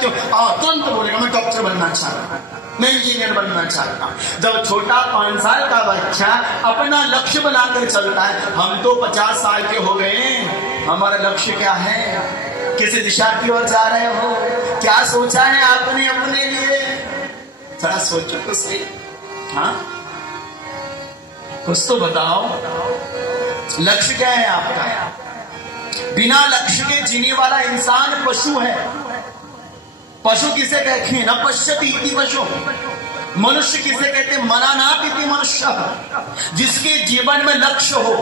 चाहते हो? तुरंत बोलेगा मैं डॉक्टर बनना चाहता हूँ, मैं इंजीनियर बनना चाहता हूँ। जब छोटा 5 साल का बच्चा अपना लक्ष्य बनाकर चलता है, हम तो 50 साल के हो गए, हमारा लक्ष्य क्या है? किस दिशा की ओर जा रहे हो? क्या सोचा है आपने अपने लिए? थोड़ा सोचो तो सही। हाँ, कुछ तो बताओ, लक्ष्य क्या है आपका? बिना लक्ष्य के जीने वाला इंसान पशु है। पशु किसे कहते हैं? न पश्यति इति पशु। मनुष्य किसे कहते हैं? मनानात इति मनुष्य। जिसके जीवन में लक्ष्य हो,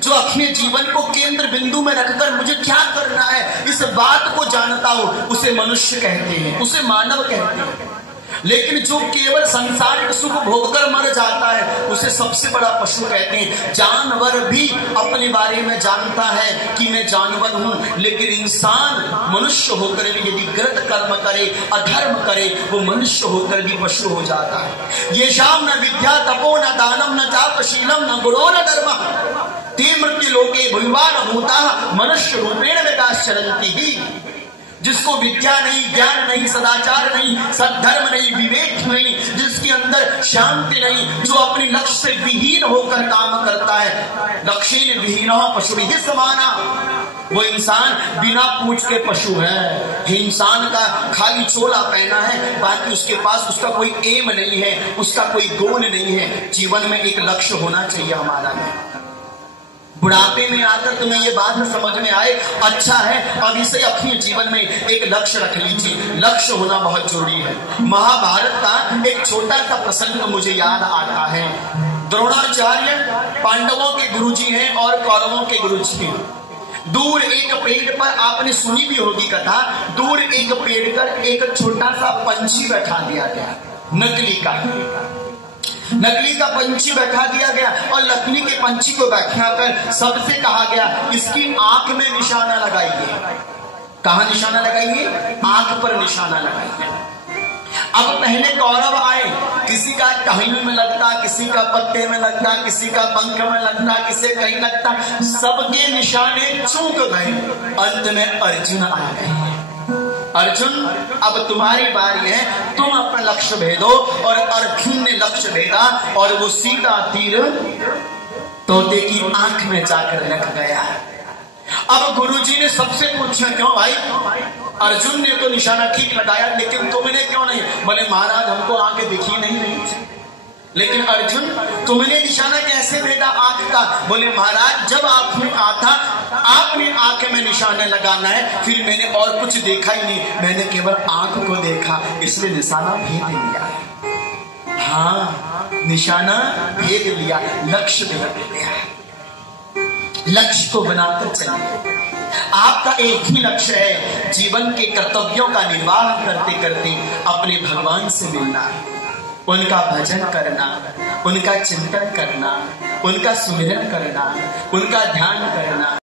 जो अपने जीवन को केंद्र बिंदु में रखकर मुझे क्या करना है इस बात को जानता हो, उसे मनुष्य कहते हैं, उसे मानव कहते हैं। लेकिन जो केवल संसारिक सुख भोगकर मर जाता है, उसे सबसे बड़ा पशु कहते हैं। जानवर भी अपने बारे में जानता है कि मैं जानवर हूं, लेकिन इंसान मनुष्य होकर भी यदि गलत कर्म करे, अधर्म करे, वो मनुष्य होकर भी पशु हो जाता है। ये शाम न विद्या तपो न दानम न जापशीलम न गुणो न धर्म ते मृत्यु लोके भुविवान भूता मनुष्य रूपेण विकासरन्ति ही। जिसको विद्या नहीं, ज्ञान नहीं, सदाचार नहीं, सद्धर्म नहीं, विवेक नहीं, जिसके अंदर शांति नहीं, जो अपने लक्ष्य से विहीन होकर काम करता है, लक्ष्य विहीन पशु ही समाना, वो इंसान बिना पूछ के पशु है। इंसान का खाली चोला पहना है, बाकी उसके पास उसका कोई एम नहीं है, उसका कोई गोल नहीं है। जीवन में एक लक्ष्य होना चाहिए हमारा। बुढ़ापे में आकर तुम्हें ये बात समझ में आए, अच्छा है, अभी से अपने जीवन में एक लक्ष्य रख लीजिए। लक्ष्य होना बहुत जरूरी है। महाभारत का एक छोटा सा प्रसंग मुझे याद आता है। द्रोणाचार्य पांडवों के गुरुजी हैं और कौरवों के गुरुजी हैं। दूर एक पेड़ पर, आपने सुनी भी होगी कथा, दूर एक पेड़ पर एक छोटा सा पंछी बैठा दिया गया, नकली का पंछी बैठा दिया गया और नकली के पंछी को बैठाकर सबसे कहा गया इसकी आंख में निशाना लगाइए। कहां निशाना लगाइए? आंख पर निशाना लगाइए। अब पहले कौरव आए, किसी का टहनी में लगता, किसी का पत्ते में लगता, किसी का पंख में लगता, किसी कहीं लगता, सबके निशाने चूक गए। अंत में अर्जुन आ गए। अर्जुन, अब तुम्हारी बारी है, तुम अपना लक्ष्य भेदो। और अर्जुन ने लक्ष्य भेदा और वो सीधा तीर तोते की आंख में जाकर लग गया। अब गुरुजी ने सबसे पूछा, क्यों भाई? अर्जुन ने तो निशाना ठीक लगाया, लेकिन तुमने क्यों नहीं? बोले महाराज हमको आंखें दिखी नहीं। लेकिन अर्जुन तुमने निशाना कैसे भेदा आंख का? बोले महाराज जब आपने आता, आपने आंख में निशाना लगाना है, फिर मैंने और कुछ देखा ही नहीं, मैंने केवल आंख को देखा, इसलिए निशाना भेद लिया। हाँ, निशाना भेद लिया, लक्ष्य भेद लिया। लक्ष्य को बनाकर चलिए। आपका एक ही लक्ष्य है, जीवन के कर्तव्यों का निर्वाह करते करते अपने भगवान से मिलना, उनका भजन करना, उनका चिंतन करना, उनका सुमिरन करना, उनका ध्यान करना।